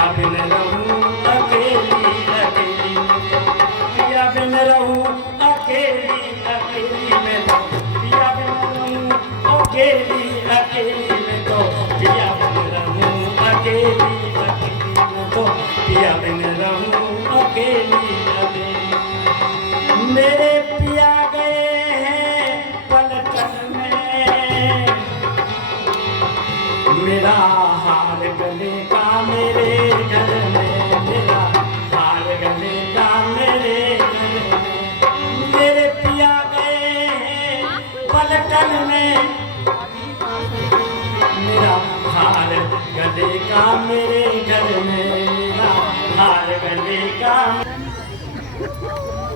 पिया बिन रहूं अकेली अकेली में तो पिया बिन रहूं अकेली अकेली में तो पिया बिन रहूं अकेली अकेली में तो पिया बिन रहूं अकेली अकेली में तो पिया बिन रहूं अकेली अकेली मेरे पिया गए हैं पलटन में मेरा हार गले का मेरे घर में मेरा हार गले का मेरे घर में मेरे पिया गए हैं पलटन में मेरा हार गले का मेरे घर में मेरा हार गले का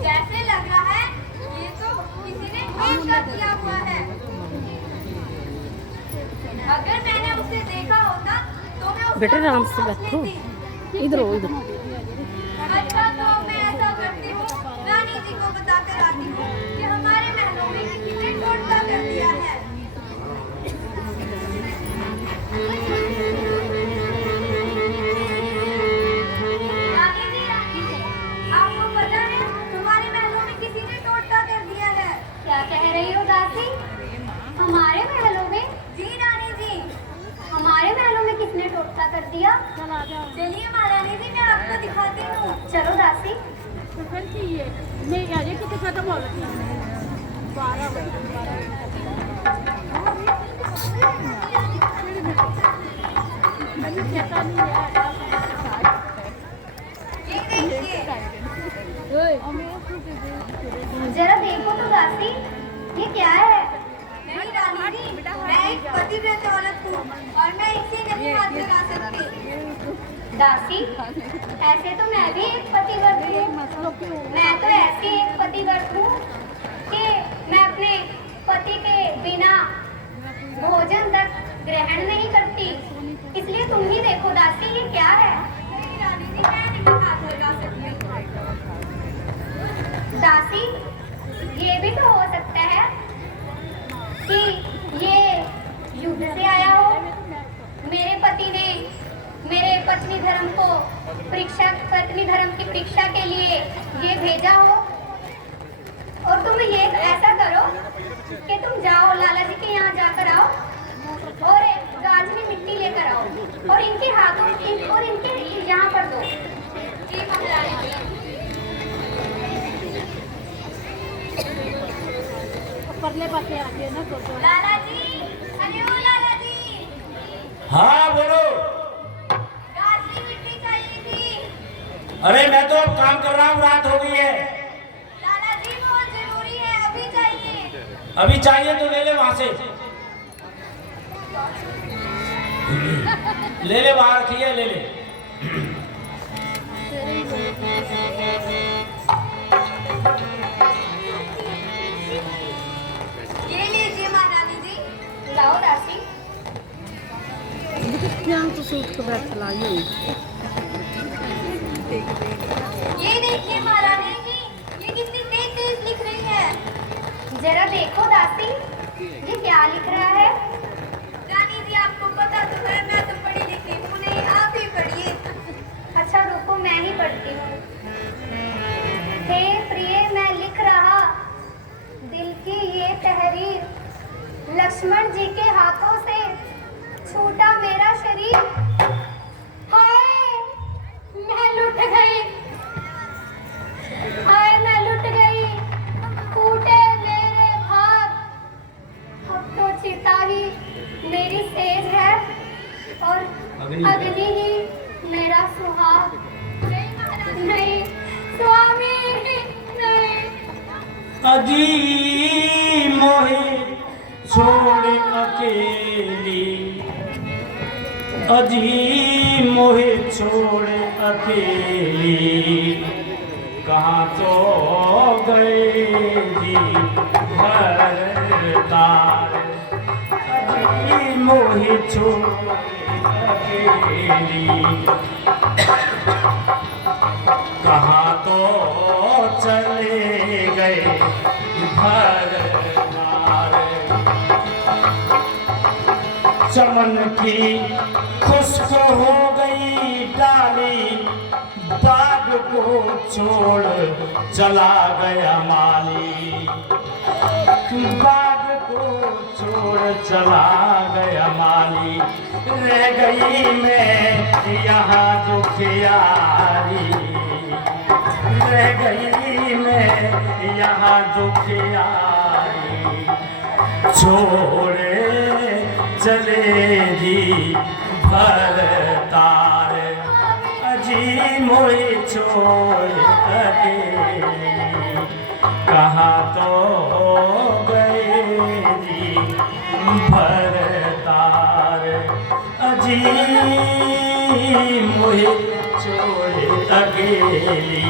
कैसे लग रहा है ये तो किसी ने ठोक कर दिया हुआ है अगर मैंने उसे देखा होता तो मैं उसका बेटे आराम से सोच बैठो लेती। इधर हो इधर अच्छा तो मैं ऐसा करती हूँ रानी जी को बताकर आती हूँ कि हमारे महलों में किसी ने टोटका कर दिया है रानी जी आपको पता है हमारे महलों में किसी ने टोटका कर दिया है क्या कह रही हो दासी हमारे महलों में जी रानी जी हमारे महलों में किसने टोटका कर दिया चलिए महारानी जी मैं आपको दिखाती हूँ चलो दासी नहीं यार ये कितने खत्म हो रही है 12 ये देखिए जरा देखो तो दासी ये क्या है नहीं रानी जी मैं एक पतिव्रत औरत हूँ और मैं इसे नहीं हाथ लगा सकती दासी ऐसे तो मैं भी एक पतिव्रत हूँ मैं तो ऐसी एक पतिव्रत हूँ कि मैं अपने पति के बिना भोजन तक ग्रहण नहीं करती इसलिए तुम ही देखो दासी ये क्या है नहीं रानी जी मैं नहीं हाथ लगा सकती दासी ये भी तो हो सकता है कि ये युद्ध से आया हो मेरे पति ने मेरे पत्नी धर्म को पत्नी धर्म की परीक्षा के लिए ये भेजा हो और तुम ये ऐसा करो कि तुम जाओ लाला जी के यहाँ जाकर आओ और गाजनी मिट्टी लेकर आओ और इनके हाथों और इनके यहाँ पर दो जी महारानी जी परले पासे आके ना फोटो लाला जी अरे ओ लाला जी हाँ बोलो गाजनी मिट्टी चाहिए थी अरे मैं तो अब काम कर रहा हूँ रात हो गई है लाला जी बहुत जरूरी है अभी चाहिए अभी चाहिए तो ले ले वहां से ले ले बाहर रखी है ले ले ये लीजिए महारानी जी लाओ दासी तो सूट को बैठ लाइए ये देखिए महारानी जी ये कितनी तेज तेज लिख रही है जरा देखो दासी ये क्या लिख रहा है रानी जी आपको पता तो है मैं तो पढ़ी लिखी हूँ नहीं आप ही पढ़िए अच्छा रुको मैं ही पढ़ती हूँ हे प्रिय मैं लिख रहा दिल की ये तहरीर लक्ष्मण जी के हाथों से छूटा मेरा शरीर हाय मैं लुट गई हाय मैं लुट गई टूटे मेरे भाग अब तो चिता ही मेरी सेज है और अग्नि ही मेरा सुहाग नहीं स्वामी नहीं अजी मोहे छोड़ अकेली अजी मोहे छोड़ अकेली कहाँ तो गए जी भरतार अजी मोहे छोड़ अकेली कहाँ तो चले गए भरतार चमन की खुशबू हो गई डाली बाग को छोड़ चला गया माली, बाग को छोड़ चला गया माली। रह गई मैं यहाँ दुखियारी, रह गई मैं यहाँ दुखियारी। छोड़े चलेगी भर तार, अजी मोई छोड़ अकेली। कहाँ तो गए जी भर तार, अजी मोई छोड़ अकेली।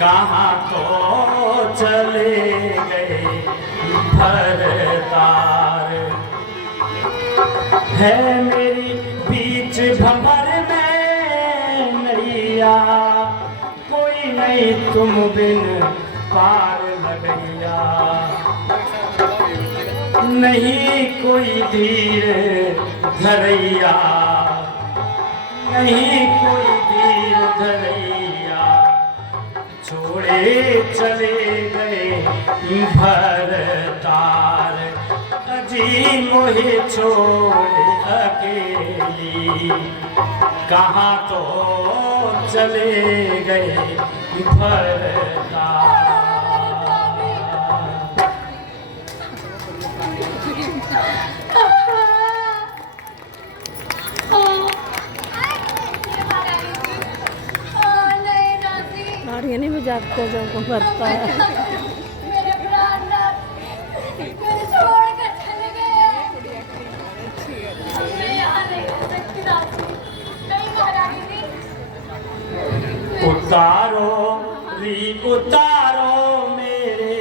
कहाँ तो चले गए भर तार। है मेरी बीच भंवर में नैया, कोई नहीं तुम बिन पार लगैया। नहीं कोई धीर धरैया, नहीं कोई धीर धरैया। छोड़े चले गए भर तार, अजी मोहे छोड़ अकेली। कहाँ तो चले गए भर तार। गाड़ियाँ नहीं बजाते जो को करता है। मेरे प्राण मुझे छोड़ कर चले गए। मैं यहाँ नहीं रह सकती दासी, नहीं महारानी जी। उतारो री उतारो मेरे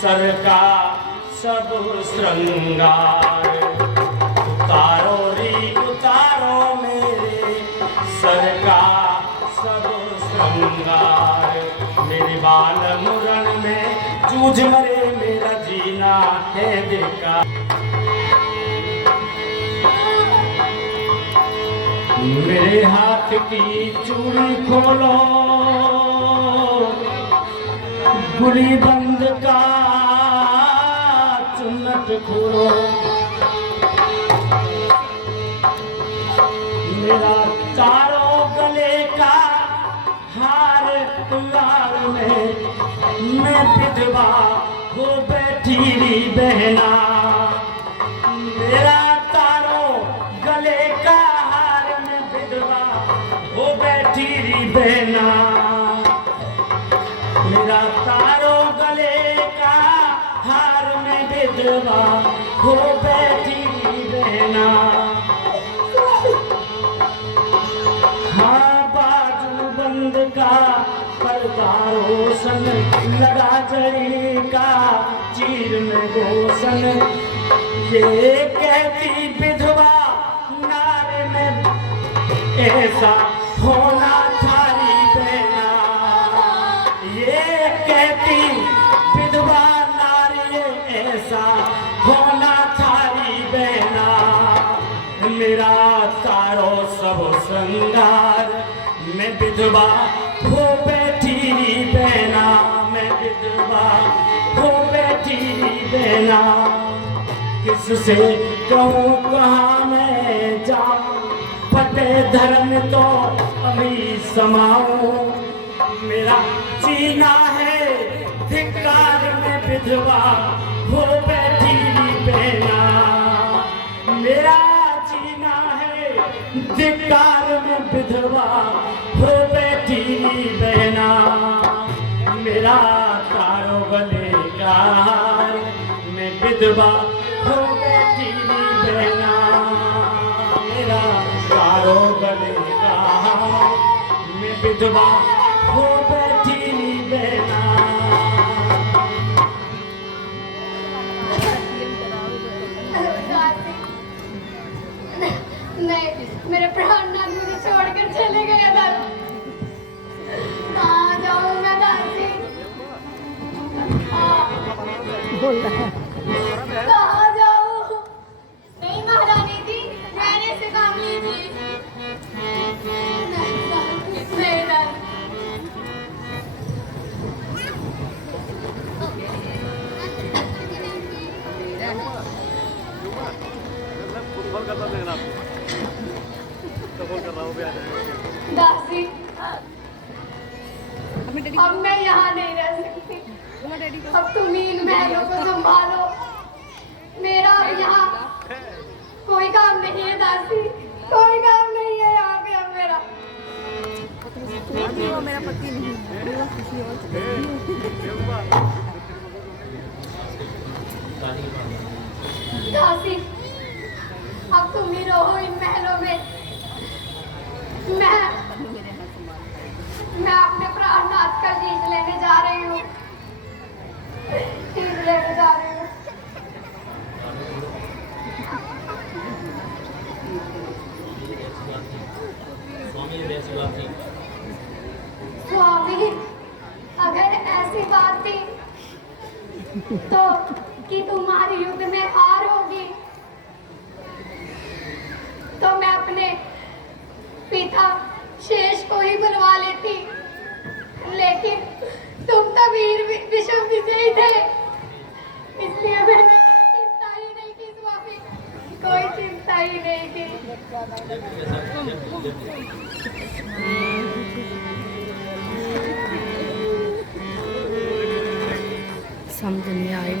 सर का सब श्रृंगार। उतारो री उतारो मेरे सर का सब श्रृंगार। मेरे बाल मुरण में जूझ मरे मेरा जीना है बेकार। मेरे हाथ की चूड़ी खोलो, गुली बंद का चुन्नट खोलो। मेरा चारों गले का हार लाल में, मैं विधवा हो बैठी बहना। मेरा तारों गले का हार में विधवा हो बैठी बहना। मेरा तारों गले का हार में विधवा हो बैठी बहना। हाँ बाजू बंद का पर्दा रोशन लगा जड़ी का चीर में गोशन। ये कहती विधवा नारे में ऐसा होना थारी बहना। ये कहती विधवा नारी ऐसा होना थारी बहना। मेरा तारो सब श्रृंगार, मैं विधवा हो बैठी बहना। मैं विधवा हो बैठी बहना। किससे कहूँ कहाँ मैं जाऊँ, फटे धर्म तो अभी समाऊं। मेरा जीना है धिक्कार में विधवा हो बैठी बहना। मेरा जीना है धिक्कार में विधवा हो बैठी बहना। मेरा तारो गले का हार में विधवा हो बैठी बहना। मेरा तारो गले का हार में विधवा हो बैठी बहना। नहीं, मेरे प्राणनाथ मुझे छोड़कर चले गए दादी। कहाँ जाऊँ मैं दादी? बोल रहा है। कहाँ जाऊँ? नहीं महारानी जी, रहने से काम लीजिए। दासी, अब मैं यहाँ नहीं रह सकती। अब तुम इन महलों को संभालो। मेरा अब यहाँ कोई काम नहीं है दासी, कोई काम नहीं है यहाँ पे अब मेरा। वो मेरा पति नहीं है, खुशी हो दासी, अब तुम ही रहो इन महलों में। मैं अपने प्राणनाथ का शीश लेने जा रही हूँ, शीश लेने जा रही हूँ। स्वामी, अगर ऐसी बात थी तो कि तुम्हारी युद्ध में हार होगी, तो मैं अपने पिता शेष को ही बुलवा लेती, लेकिन तुम तो वीर विश्व विजयी थे, इसलिए मैंने कोई चिंता ही नहीं की स्वामी, कोई चिंता ही नहीं की। समझ नहीं आई।